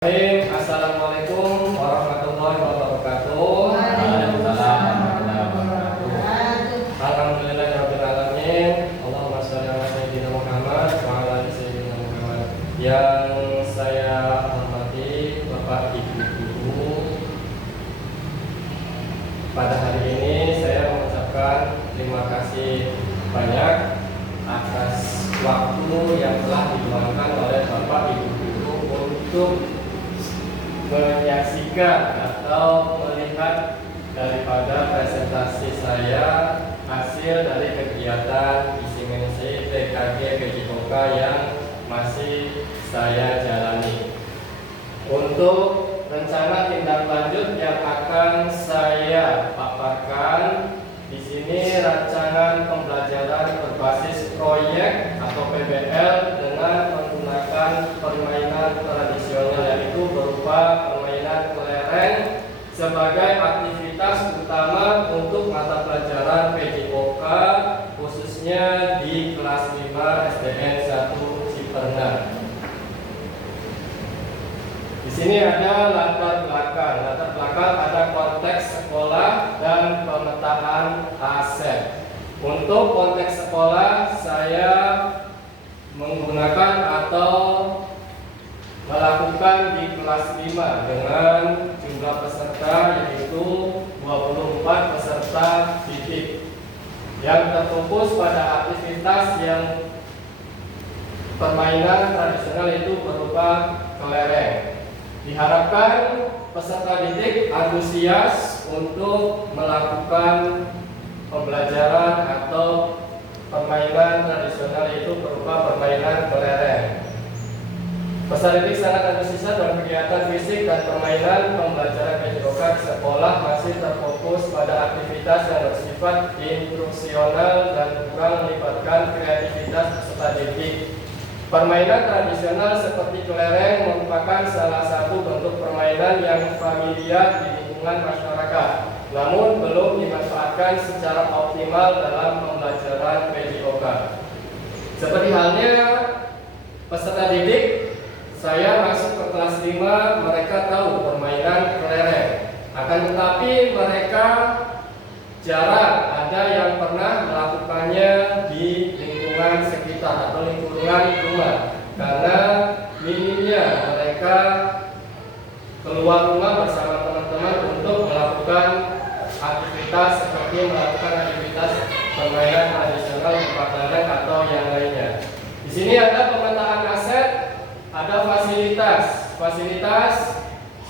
Assalamualaikum warahmatullahi wabarakatuh. Waalaikumsalam warahmatullahi wabarakatuh. Alhamdulillahirabbil alamin. Allahumma shalli ala sayyidina Muhammad wa ala ali sayyidina Muhammad. Yang saya hormati Bapak Ibu guru, pada hari ini saya mengucapkan terima kasih banyak atas waktu yang telah diluangkan oleh Bapak Ibu guru untuk menyaksikan atau melihat daripada presentasi saya hasil dari kegiatan isi misi TKG PJOK yang masih saya jalani. Untuk rencana tindak lanjut yang akan saya paparkan di sini, rancangan pembelajaran berbasis proyek atau PBL dengan menggunakan permainan tradisional, yaitu berupa permainan kelereng sebagai aktivitas utama untuk mata pelajaran PJOK, khususnya di kelas 5 SDN 1 Ciperna. Di sini ada latar belakang. Latar belakang ada konteks sekolah dan pemetaan aset. Untuk konteks sekolah, saya menggunakan atau melakukan di kelas 5 dengan jumlah peserta yaitu 24 peserta didik yang terfokus pada aktivitas yang permainan tradisional itu berupa kelereng. Diharapkan peserta didik antusias untuk melakukan pembelajaran atau permainan tradisional itu berupa permainan kelereng. Peserta didik sangat antusias dalam kegiatan fisik dan permainan pembelajaran PJOK di sekolah masih terfokus pada aktivitas yang bersifat instruksional dan kurang melibatkan kreativitas peserta didik. Permainan tradisional seperti kelereng merupakan salah satu bentuk permainan yang familiar di lingkungan masyarakat, namun belum dimanfaatkan secara optimal dalam pembelajaran PJOK. Seperti halnya peserta didik, saya masuk ke kelas 5, mereka tahu permainan kelereng. Akan tetapi mereka jarang ada yang pernah melakukannya di lingkungan sekitar atau lingkungan rumah, karena minimnya mereka keluar rumah bersama teman-teman untuk melakukan aktivitas seperti melakukan aktivitas permainan tradisional berupa kelereng atau yang lainnya. Di sini ada pemetaan aset, ada fasilitas. Fasilitas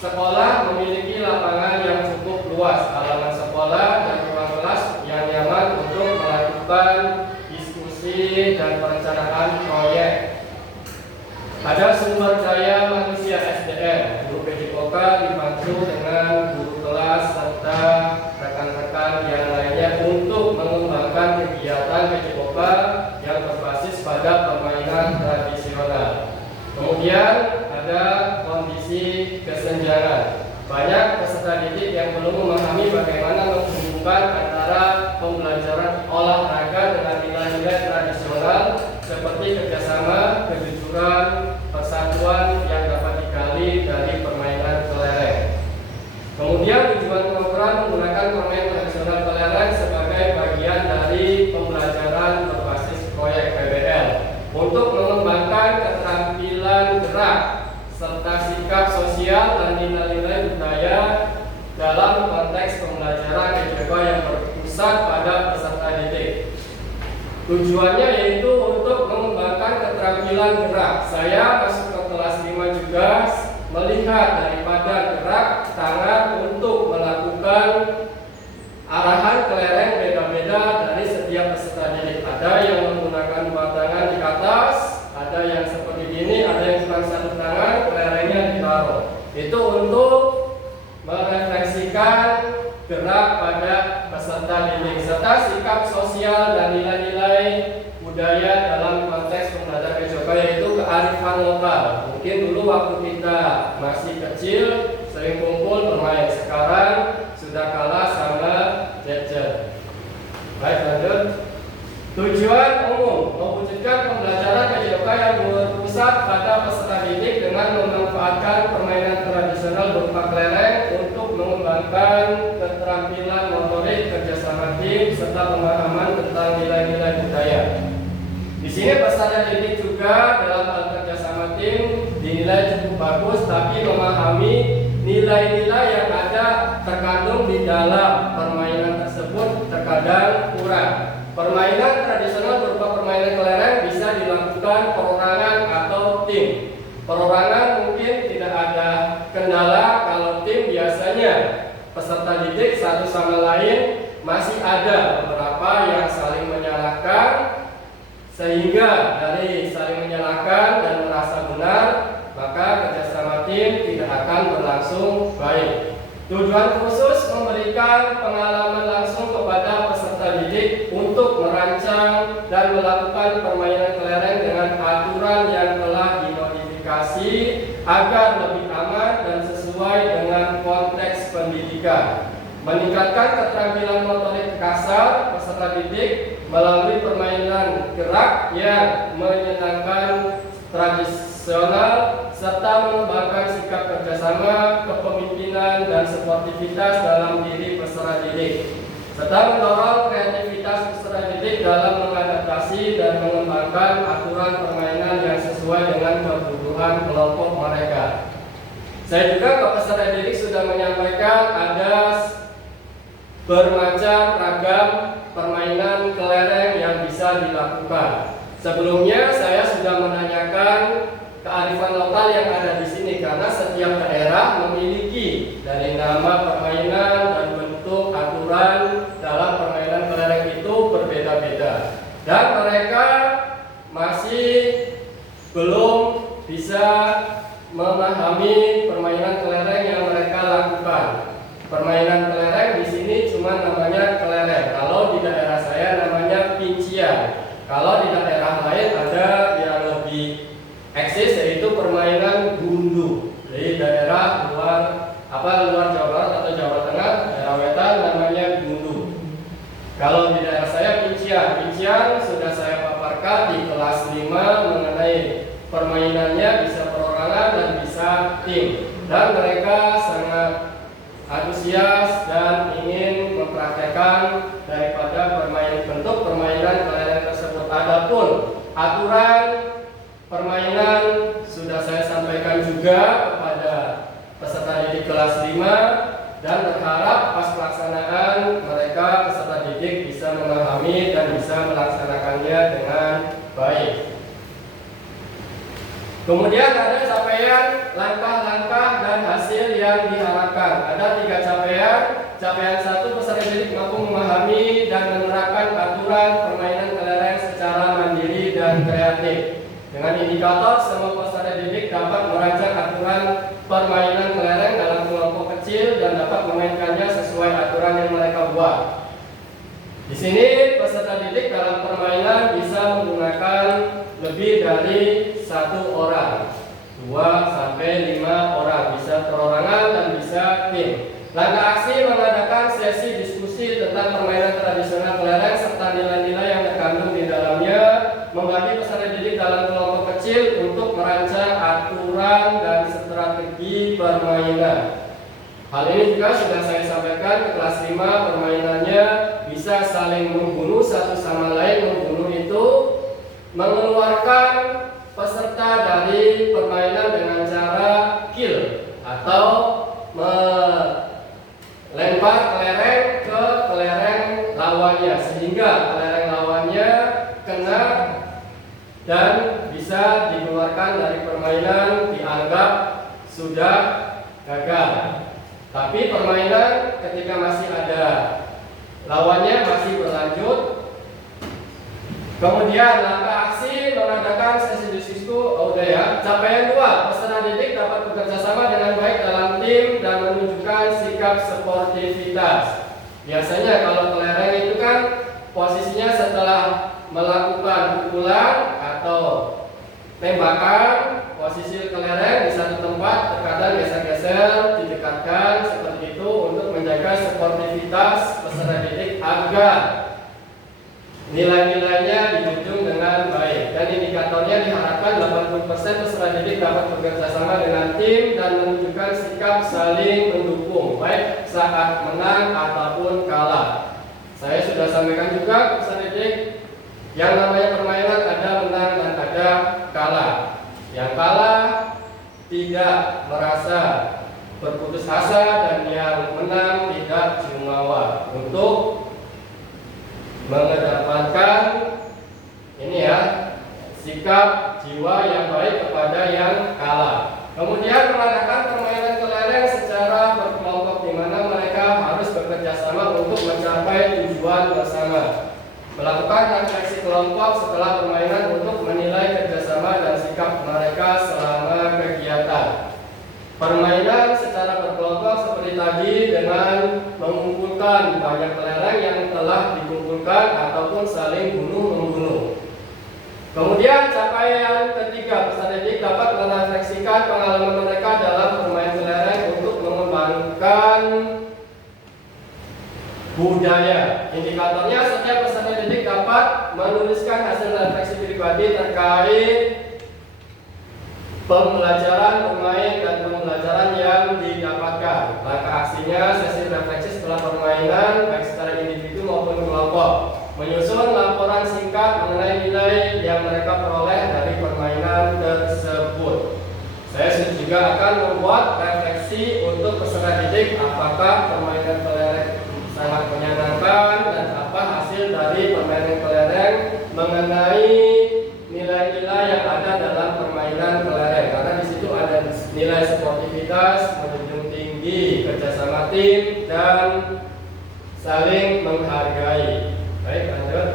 sekolah memiliki lapangan yang cukup luas, halaman sekolah dan ruang kelas yang nyaman untuk melakukan diskusi dan perencanaan proyek. Ada sumber daya manusia SDM, guru PJOK dibantu dengan guru kelas serta rekan-rekan yang lainnya untuk mengembangkan kegiatan PJOK yang berbasis pada permainan tradisional. Kemudian ada kondisi kesenjangan. Banyak peserta didik yang belum memahami bagaimana menghubungkan antara pembelajaran olahraga dengan nilai-nilai tradisional seperti kerjasama, kejujuran, persatuan yang dapat digali dari permainan kelereng. Kemudian tujuan program menggunakan permainan tradisional kelereng sebagai bagian dari pembelajaran berbasis proyek PBL untuk mengembangkan keterampilan gerak serta sikap sosial dan nilai-nilai budaya dalam konteks pembelajaran PJOK yang berpusat pada peserta didik. Tujuannya yaitu untuk mengembangkan keterampilan gerak. Saya masuk ke kelas 5 juga melihat daripada gerak tangan untuk melakukan arahan kelereng beda-beda dari setiap peserta didik. Ada yang menggunakan dua tangan di atas, ada yang seperti ini, ada yang cuma satu tangan, kelerengnya ditaruh. Itu untuk merefleksikan gerak pada peserta didik serta sikap sosial dan nilai-nilai budaya dalam konteks pembelajaran PJOK, yaitu kearifan lokal. Mungkin dulu waktu kita masih kecil sering kumpul bermain, sekarang sudah kalah sama gadget. Baik, lanjut. Tujuan umum mewujudkan pembelajaran PJOK yang berpusat pada peserta didik dengan memanfaatkan menggunakan permainan tradisional berupa kelereng untuk mengembangkan keterampilan motorik, kerjasama tim, serta pemahaman tentang nilai-nilai budaya. Di sini peserta didik juga dalam hal kerjasama tim dinilai cukup bagus, tapi memahami nilai-nilai yang ada terkandung di dalam permainan tersebut terkadang kurang. Permainan tradisional berupa permainan kelereng bisa dilakukan perorangan atau tim. Perorangan mungkin tidak ada kendala, kalau tim biasanya peserta didik satu sama lain masih ada beberapa yang saling menyalahkan, sehingga dari saling menyalahkan dan merasa benar, maka kerjasama tim tidak akan berlangsung baik. Tujuan khusus memberikan pengalaman langsung kepada peserta didik untuk merancang dan melakukan permainan kelereng dengan aturan yang telah dimodifikasi agar lebih aman dan sesuai dengan konteks pendidikan. Meningkatkan keterampilan motorik kasar peserta didik melalui permainan gerak yang menyenangkan tradisional, serta mengembangkan sikap kerjasama, kepemimpinan, dan sportivitas dalam diri peserta didik, serta mendorong kreativitas peserta didik dalam mengadaptasi dan mengembangkan aturan permainan yang sesuai dengan kebutuhan kelompok mereka. Saya juga ke peserta didik sudah menyampaikan ada bermacam ragam permainan kelereng yang bisa dilakukan. Sebelumnya saya sudah menanyakan kearifan lokal yang ada di sini, karena setiap daerah memiliki dari nama permainan dan bentuk aturan dalam permainan kelereng itu berbeda-beda, dan mereka masih belum bisa memahami permainan kelereng yang mereka lakukan. Permainan kelereng di sini cuma namanya kelereng. Kalau di daerah saya namanya pincian. Kalau di daerah lain ada yang lebih eksis, yaitu permainan gundu. Di daerah luar Jawa Barat atau Jawa Tengah, daerah wetan namanya gundu. Kalau di daerah saya pincian. Pincian sudah saya paparkan di kelas 5 mengenai permainannya, bisa perorangan dan bisa tim. Dan mereka sangat antusias dan ingin mempraktekkan daripada bentuk permainan kelereng tersebut. Adapun aturan permainan sudah saya sampaikan juga kepada peserta didik kelas 5, dan berharap pas pelaksanaan mereka peserta didik bisa memahami dan bisa melaksanakannya dengan baik. Kemudian ada capaian, langkah-langkah, dan hasil yang diharapkan. Ada 3 capaian. Capaian 1, peserta didik mampu memahami dan menerapkan aturan permainan kelereng secara mandiri dan kreatif. Dengan indikator, semua peserta didik dapat merancang aturan permainan kelereng dalam kelompok kecil dan dapat memainkannya sesuai aturan yang mereka buat. Di sini peserta didik dalam permainan bisa menggunakan lebih dari 1 orang, 2 sampai 5 orang, bisa perorangan dan bisa tim. Langkah aksi mengadakan sesi diskusi tentang permainan tradisional kelereng serta nilai-nilai yang terkandung di dalamnya, membagi peserta didik dalam kelompok kecil untuk merancang aturan dan strategi permainan. Hal ini juga sudah saya sampaikan ke kelas 5, permainannya bisa saling membunuh satu sama lain. Membunuh itu mengeluarkan peserta dari permainan dengan cara kill atau melempar kelereng ke kelereng lawannya, sehingga kelereng lawannya kena dan bisa dikeluarkan dari permainan, dianggap sudah gagal. Tapi permainan ketika masih ada lawannya masih berlanjut. Kemudian langkah aksi mengadakan sesi diskusi. Udah ya. Capaian 2, peserta didik dapat bekerja sama dengan baik dalam tim dan menunjukkan sikap sportivitas. Biasanya kalau kelereng itu kan posisinya setelah melakukan pukulan atau tembakan, posisi kelereng di satu tempat terkadang geser-geser, didekatkan seperti itu untuk menjaga sportivitas peserta didik agar nilai-nilainya dijunjung dengan baik. Dan indikatornya diharapkan 80% peserta didik dapat bekerja sama dengan tim dan menunjukkan sikap saling mendukung, baik saat menang ataupun kalah. Saya sudah sampaikan juga peserta didik, yang namanya permainan ada menang dan ada kalah. Yang kalah tidak merasa berputus asa dan yang menang tidak jumawa untuk mengedepankan ini ya, sikap jiwa yang baik kepada yang kalah. Kemudian mengadakan permainan kelereng secara berkelompok di mana mereka harus bekerja sama untuk mencapai tujuan bersama. Melakukan refleksi kelompok setelah permainan untuk menilai kerjasama dan sikap mereka selama kegiatan. Permainan secara berkelompok seperti tadi dengan mengumpulkan banyak kelereng yang telah dikumpulkan ataupun saling bunuh-membunuh. Kemudian capaian ketiga, peserta didik dapat merefleksikan pengalaman mereka dalam bermain kelereng untuk mengembangkan budaya. Indikatornya, setiap peserta didik dapat menuliskan hasil refleksi pribadi terkait pembelajaran bermain dan pembelajaran yang didapatkan. Langkah aksinya, sesi refleksi setelah permainan baik secara individu maupun kelompok. Menyusun laporan singkat mengenai nilai yang mereka peroleh dari permainan tersebut. Saya juga akan membuat refleksi untuk peserta didik apakah permainan kelereng sangat menyenangkan dan apa hasil dari permainan kelereng mengenai nilai-nilai yang ada dalam permainan kelereng, karena di situ ada nilai sportivitas, menjunjung tinggi, kerjasama tim, dan saling menghargai. Baik, lanjut.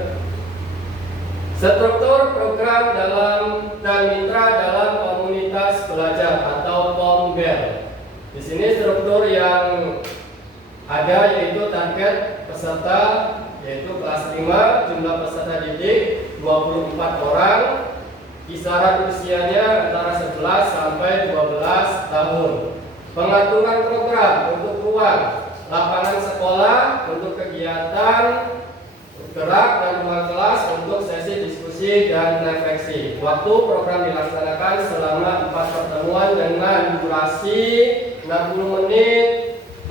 Struktur program dan mitra dalam komunitas belajar atau POMBEL. Di sini struktur yang ada yaitu target peserta yaitu kelas 5, jumlah peserta didik 24 orang, kisaran usianya antara 11 sampai 12 tahun. Pengaturan program untuk ruang, lapangan sekolah untuk kegiatan gerak dan ruang kelas untuk sesi diskusi dan refleksi. Waktu program dilaksanakan selama 4 pertemuan dengan durasi 60 menit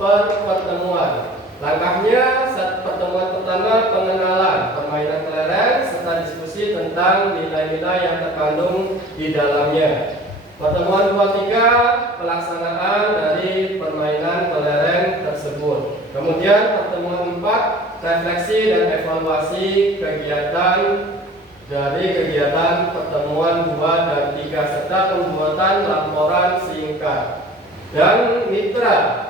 per pertemuan. Langkahnya, saat pertemuan pertama pengenalan permainan kelereng serta diskusi tentang nilai-nilai yang terkandung di dalamnya. Pertemuan 2-3 pelaksanaan dari permainan kelereng tersebut. Kemudian pertemuan 4 refleksi dan evaluasi kegiatan dari kegiatan pertemuan 2 dan 3 serta pembuatan laporan singkat. Dan mitra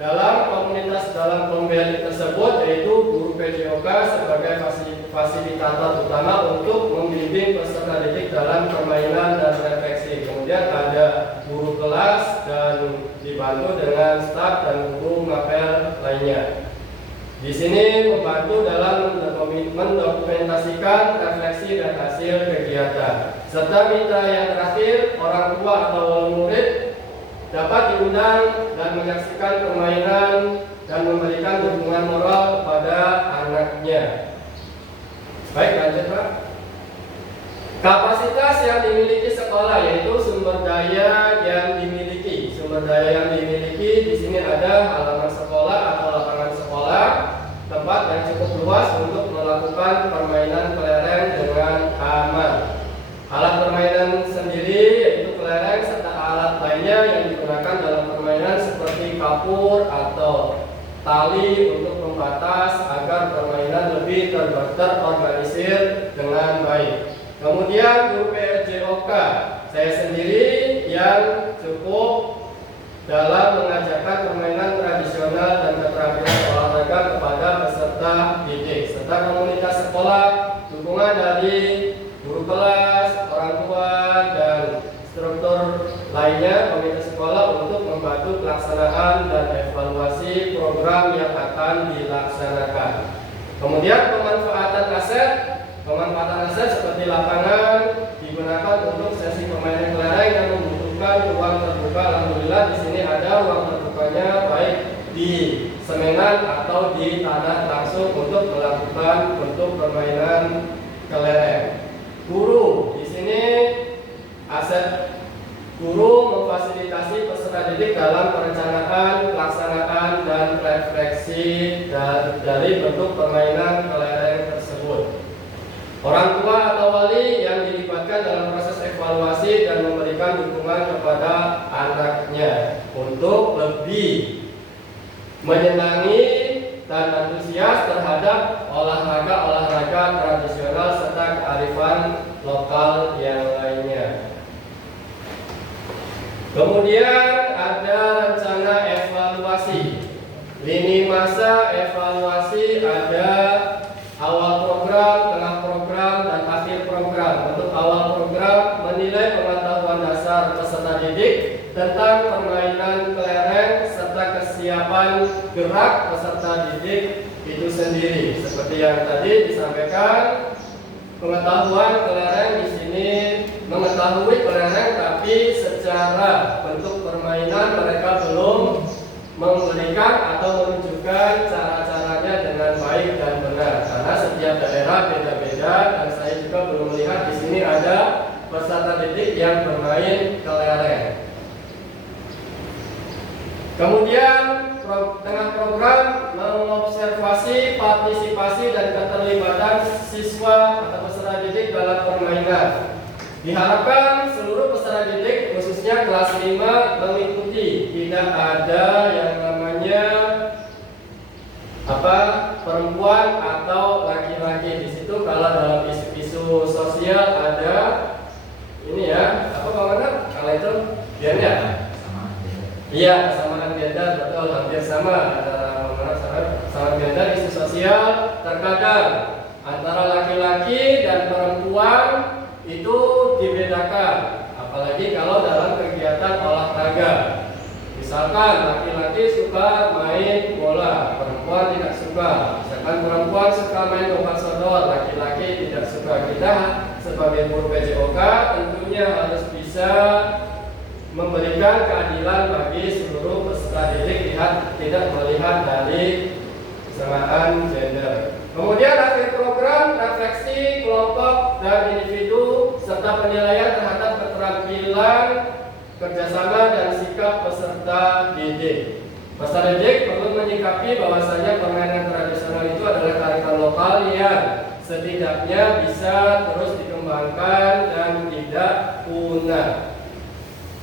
dalam komunitas dalam POMBEL tersebut yaitu guru PJOK sebagai fasilitator utama untuk membimbing peserta didik dalam permainan dan refleksi. Kemudian ada guru kelas dan dibantu dengan staf dan guru mapel lainnya. Di sini membantu dalam mendokumentasikan refleksi dan hasil kegiatan. Serta mitra yang terakhir, orang tua atau wali murid dapat diundang dan menyaksikan permainan dan memberikan dukungan moral kepada anaknya. Baik, lanjut Pak. Kapasitas yang dimiliki sekolah yaitu sumber daya yang dimiliki. Sumber daya yang dimiliki di sini ada halaman sekolah atau lapangan sekolah, tempat yang cukup luas untuk melakukan permainan kelereng dengan aman. Alat permainan sendiri yaitu kelereng serta alat lainnya yang digunakan dalam permainan seperti kapur atau tali untuk membatas agar permainan lebih terorganisir dengan baik. Kemudian guru PJOK, saya sendiri yang cukup dalam mengajarkan permainan tradisional dan keterampilan olahraga kepada peserta didik serta komunitas sekolah, dukungan dari guru kelas, orang tua, dan struktur lainnya komunitas sekolah untuk membantu pelaksanaan dan evaluasi program yang akan dilaksanakan. Kemudian pemanfaatan aset seperti lapangan digunakan untuk sesi permainan kelereng yang membutuhkan ruang terbuka. Alhamdulillah di sini ada ruang terbukanya baik di semenan atau di tanah langsung untuk melakukan bentuk permainan kelereng. Guru di sini aset Guru memfasilitasi peserta didik dalam perencanaan, pelaksanaan, dan refleksi dari bentuk permainan kelereng tersebut. Orang tua atau wali yang dilibatkan dalam proses evaluasi dan memberikan dukungan kepada anaknya untuk lebih menyenangi dan antusias terhadap olahraga tradisional serta kearifan lokal yang lainnya. Kemudian ada rencana evaluasi. Lini masa evaluasi ada awal program, tengah program, dan akhir program. Untuk awal program menilai pengetahuan dasar peserta didik tentang permainan kelereng serta kesiapan gerak peserta didik itu sendiri. Seperti yang tadi disampaikan, pengetahuan kelereng di sini mengetahui kelereng, tapi secara bentuk permainan mereka belum memberikan atau menunjukkan cara-caranya dengan baik dan benar. Karena setiap daerah beda-beda dan saya juga belum melihat di sini ada peserta didik yang bermain kelereng. Kemudian tengah program mengobservasi partisipasi dan keterlibatan siswa atau peserta didik dalam permainan. Diharapkan seluruh peserta didik khususnya kelas 5 mengikuti, tidak ada yang namanya perempuan atau laki-laki. Di situ kalau dalam isu-isu sosial ada ini ya, kalau itu biarnya iya, kesamaan gender, betul, hampir sama antara sama gender. Isu sosial terkadang antara laki-laki dan perempuan itu dibedakan, apalagi kalau dalam kegiatan olahraga. Misalkan laki-laki suka main bola, perempuan tidak suka. Misalkan perempuan suka main lompat sodor, laki-laki tidak suka. Kita sebagai guru PJOK tentunya harus bisa memberikan keadilan bagi seluruh peserta didik, tidak melihat dari kesamaan gender. Kemudian akhir program refleksi kelompok dan individu serta penilaian terhadap keterampilan, kerjasama dan sikap peserta didik. Peserta didik perlu menyikapi bahwasanya permainan tradisional itu adalah kearifan lokal yang setidaknya bisa terus dikembangkan dan tidak punah.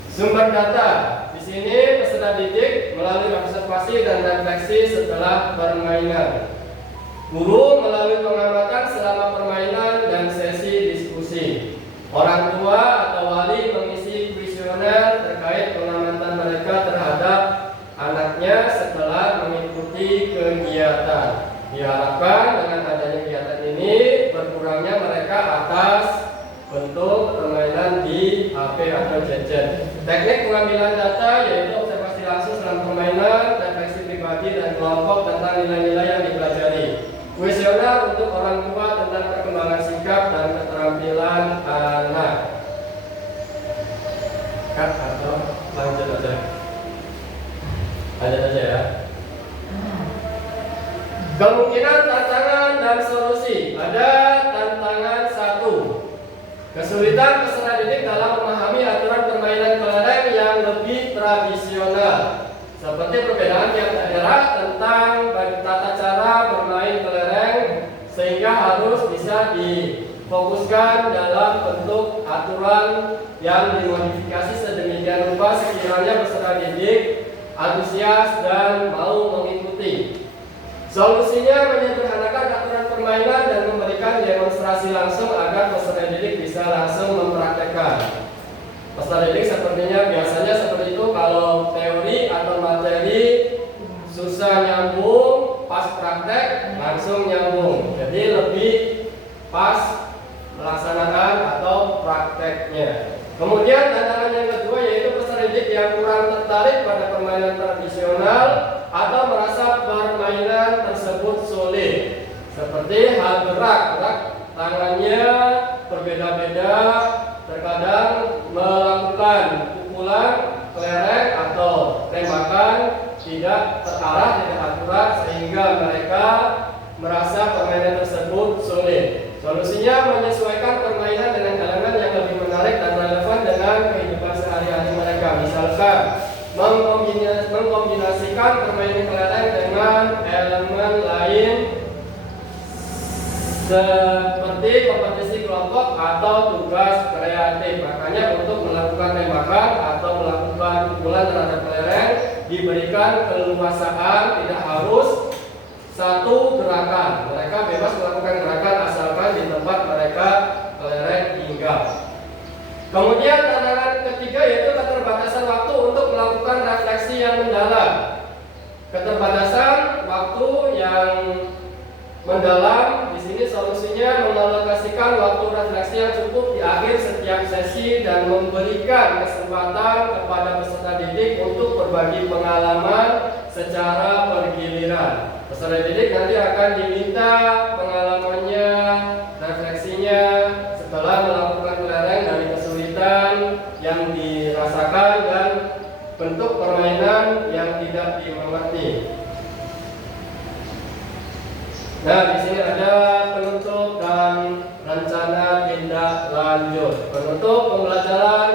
Sumber data di sini peserta didik melalui observasi dan refleksi setelah permainan. Guru melalui pengamatan selama permainan dan sesi diskusi. Orang tua atau wali mengisi kuesioner terkait pengamatan mereka terhadap anaknya setelah mengikuti kegiatan. Diharapkan dengan adanya kegiatan ini berkurangnya mereka atas bentuk permainan di HP atau gadget. Teknik pengambilan data yaitu observasi langsung selama permainan, refleksi pribadi dan kelompok tentang nilai-nilai yang dipelajari. Kuesioner untuk orang tua tentang perkembangan sikap dan keterampilan anak. Atau lanjut aja. Lanjut aja ya. Kemungkinan tantangan dan solusi. Ada tantangan 1. Kesulitan peserta didik dalam memahami aturan permainan kelereng yang lebih tradisional, seperti perbedaan tiap daerah tentang tata cara bermain kelereng, sehingga harus bisa difokuskan dalam bentuk aturan yang dimodifikasi sedemikian rupa sekiranya peserta didik antusias dan mau mengikuti. Solusinya menyederhanakan aturan permainan dan memberikan demonstrasi langsung agar peserta didik bisa langsung mempraktekkan. Peserta didik sepertinya biasanya seperti itu, kalau teori atau materi susah nyambung, pas praktek langsung nyambung. Jadi lebih pas melaksanakan atau prakteknya. Kemudian tantangan yang kedua yaitu peserta didik yang kurang tertarik pada permainan tradisional atau merasa permainan tersebut sulit, seperti hal gerak tangannya berbeda-beda, terkadang melakukan pukulan kelereng atau tembakan tidak terarah, tidak akurat, sehingga mereka merasa permainan tersebut sulit. Solusinya menyesuaikan permainan dengan elemen yang lebih menarik dan relevan dengan kehidupan sehari-hari Misalkan mengkombinasikan permainan kelereng dengan elemen lain seperti kompetisi kelompok atau tugas kreatif. Makanya untuk melakukan tembakan atau melakukan pukulan terhadap kelereng diberikan keleluasaan, tidak harus satu gerakan. Mereka bebas melakukan gerakan asalkan di tempat mereka kelereng tinggal. Kemudian tantangan ketiga yaitu keterbatasan waktu untuk melakukan refleksi yang mendalam. Keterbatasan waktu yang mendalam di sini solusinya mengalokasikan waktu refleksi yang cukup di akhir setiap sesi dan memberikan kesempatan kepada peserta didik untuk berbagi pengalaman secara bergiliran. Peserta didik nanti akan diminta pengalamannya, refleksinya setelah melakukan kelereng dari kesulitan yang dirasakan dan bentuk permainan yang tidak dimengerti. Nah, di sini ada penutup dan rencana tindak lanjut. Penutup pembelajaran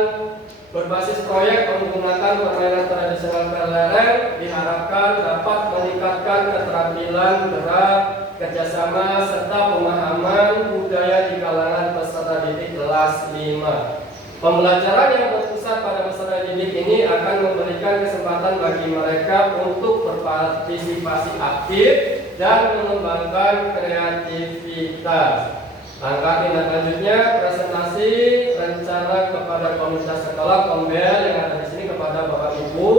berbasis proyek menggunakan permainan tradisional kelereng diharapkan dapat meningkatkan keterampilan gerak, kerjasama, serta pemahaman budaya di kalangan peserta didik kelas 5. Pembelajaran yang berpusat pada peserta didik ini akan memberikan kesempatan bagi mereka untuk berpartisipasi aktif dan mengembangkan kreativitas. Langkah tindak lanjutnya presentasi rencana kepada komunitas sekolah Kombel yang ada di sini kepada Bapak Ibu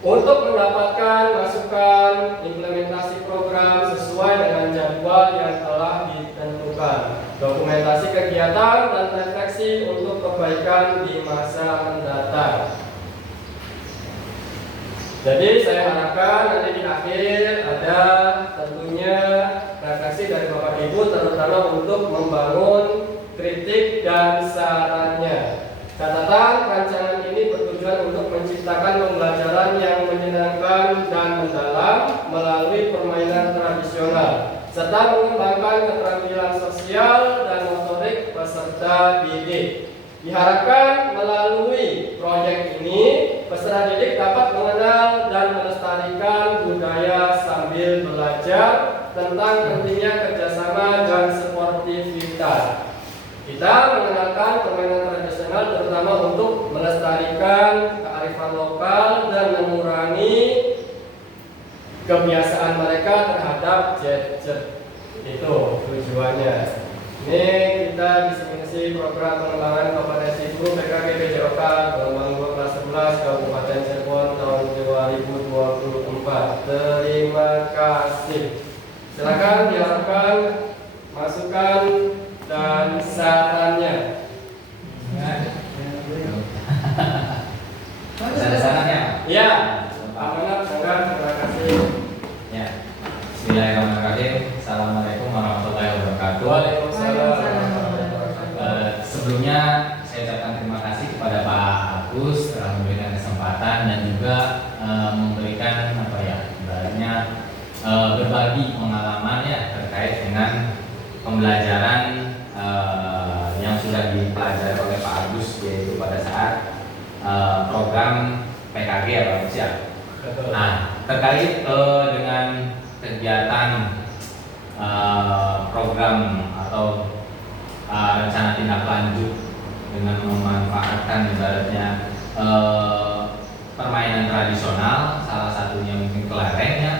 untuk mendapatkan masukan implementasi program sesuai dengan jadwal yang telah ditentukan. Dokumentasi kegiatan dan refleksi untuk kebaikan di masa mendatang. Jadi saya harapkan nanti di akhir ada tentunya refleksi dari Bapak Ibu terutama untuk membangun kritik dan sarannya. Catatan rancangan ini bertujuan untuk menciptakan pembelajaran yang menyenangkan dan mendalam melalui permainan tradisional serta mengembangkan keterampilan sosial dan motorik peserta didik. Diharapkan melalui proyek ini peserta didik dapat mengenal dan melestarikan budaya sambil belajar tentang pentingnya kerjasama dan sportivitas. Kita mengenalkan permainan tradisional terutama untuk melestarikan kearifan lokal dan mengurangi kebiasaan mereka terhadap gadget. Itu tujuannya. Ini kita misi program pengembangan kompetensi guru PKG PJOK gelombang 2 kelas 11 Kabupaten Cirebon tahun 2024. Terima kasih. Silakan diharapkan masukan dan sarannya. Ada sarannya? Ya, Pak Menat, terima kasih. Ya. Bismillahirrahmanirrahim. Assalamualaikum warahmatullahi wabarakatuh. Waalaikumsalam. Sebelumnya saya ucapkan terima kasih kepada Pak Agus telah memberikan kesempatan dan juga memberikan ibaratnya berbagi pengalaman ya terkait dengan pembelajaran yang sudah dipelajari oleh Pak Agus yaitu pada saat program PKG ya Pak Agus ya. Nah terkait dengan kegiatan program atau rencana tindak lanjut dengan memanfaatkan ibaratnya permainan tradisional, salah satunya mungkin kelereng ya.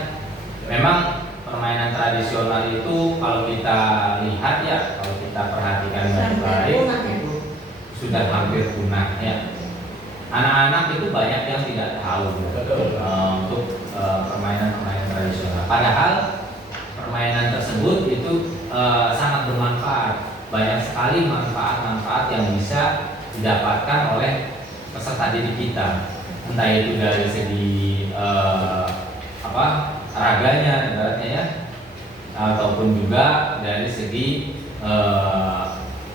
Memang permainan tradisional itu kalau kita lihat ya, kalau kita perhatikan baik-baik itu sudah hampir punah ya. Anak-anak itu banyak yang tidak tahu untuk permainan-permainan tradisional. Padahal permainan tersebut itu sangat bermanfaat. Banyak sekali manfaat-manfaat yang bisa didapatkan oleh peserta didik kita. Entah itu dari segi raganya, ibaratnya ya, ataupun juga dari segi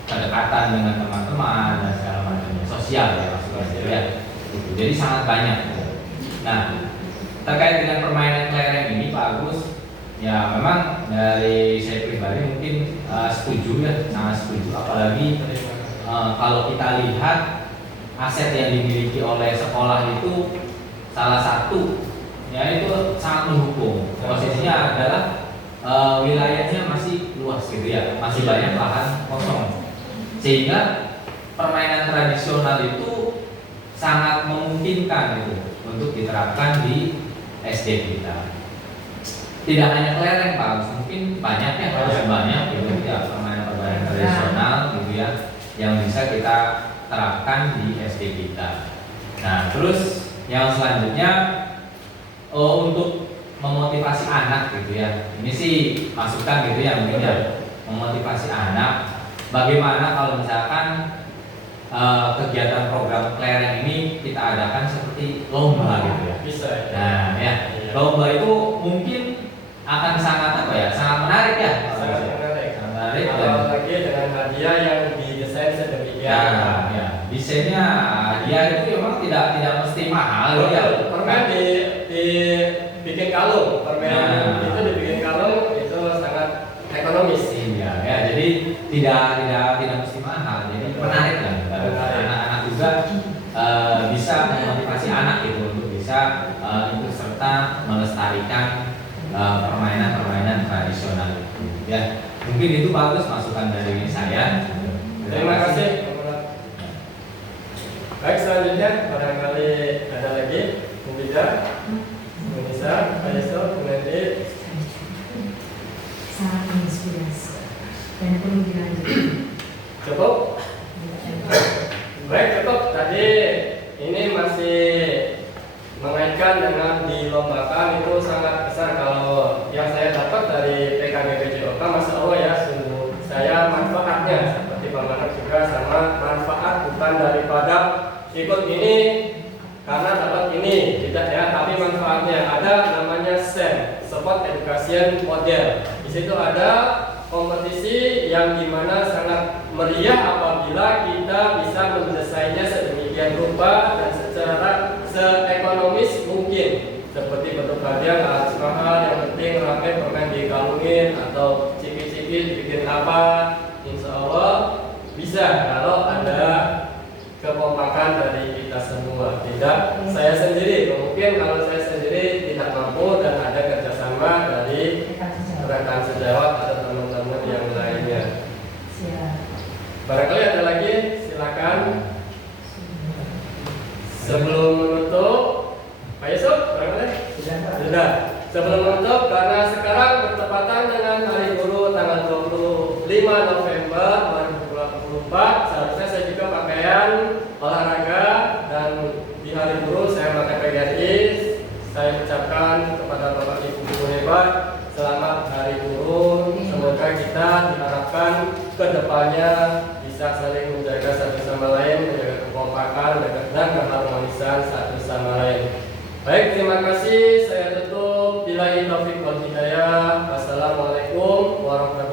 kedekatan dengan teman-teman dan segala macamnya, sosial ya maksudnya ya. Jadi sangat banyak. Nah, terkait dengan permainan kelereng ini Pak Agus, ya memang dari saya pribadi mungkin setuju ya, sangat setuju. Apalagi kalau kita lihat aset yang dimiliki oleh sekolah itu salah satu ya itu sangat mendukung. Posisinya adalah wilayahnya masih luas gitu ya, masih banyak lahan kosong, sehingga permainan tradisional itu sangat memungkinkan gitu untuk diterapkan di SD kita. Tidak hanya kelereng Pak, mungkin banyak ya, masih banyak gitu ya permainan tradisional gitu ya yang bisa kita terapkan di SD kita. Nah terus yang selanjutnya untuk memotivasi anak gitu ya, ini sih masukan gitu ya mungkin ya, memotivasi anak. Bagaimana kalau misalkan kegiatan program kelereng ini kita adakan seperti lomba gitu ya. Bisa. Nah ya, lomba itu mungkin akan sangat apa ya, sangat menarik ya. Sangat menarik. Sangat menarik. Apalagi dengan hadiah yang didesain sedemikian. Ya, desainnya hadiah itu memang tidak mesti mahal ya. Permen dibikin kalung, permen itu dibikin kalung itu sangat ekonomis. Iya, ya, jadi tidak mesti mahal, jadi menarik lah. Anak-anak juga bisa memotivasi anak gitu untuk bisa ikut serta melestarikan permainan-permainan tradisional itu. Ya, mungkin itu bagus masukan dari saya. Terima kasih. Baik, selanjutnya barangkali ada lagi, Bu Bida, Bu Nisa, Pak Yusuf, Bu Nedi. Sangat menginspirasi dan perlu dilanjutkan. Cukup? Baik, cukup. Tadi ini masih mengaitkan dengan dilombakan itu sangat besar. Kalau yang saya dapat dari PKBPJOK, Masya Allah ya, sungguh saya manfaatnya seperti Pak Manak juga sama manfaat bukan daripada ikut ini karena dapat ini, tidak ya, tapi manfaatnya ada namanya SEM, Sport Education Model. Di situ ada kompetisi yang dimana sangat meriah apabila kita bisa mendesainnya sedemikian rupa dan secara seekonomis mungkin, seperti bentuk hadiah alat mahal, yang penting rame permen dikalungin atau ciki-ciki dibikin apa, insya Allah bisa kalau ada kekompakan dari kita semua. Tidak saya sendiri, mungkin kalau saya sendiri tidak mampu dan ada kerjasama dari rekan sejawat atau teman-teman yang lainnya. Barangkali ada lagi, silakan. Sebelum menutup, Pak Yusuf, barangkali sudah. Sebelum menutup, karena sekarang bertepatan dengan Hari Guru tanggal 25 November 2024, seharusnya saya juga pakaian olahraga, dan di Hari Guru saya pakai PGRI. Saya ucapkan kepada Bapak Ibu guru hebat, selamat Hari Guru. Semoga kita diharapkan kedepannya bisa saling menjaga satu sama lain, menjaga kekompakan dan keharmonisan satu sama lain. Baik, terima kasih. Saya tutup. Billahi taufiq wal hidayah. Wassalamualaikum warahmatullahi wabarakatuh.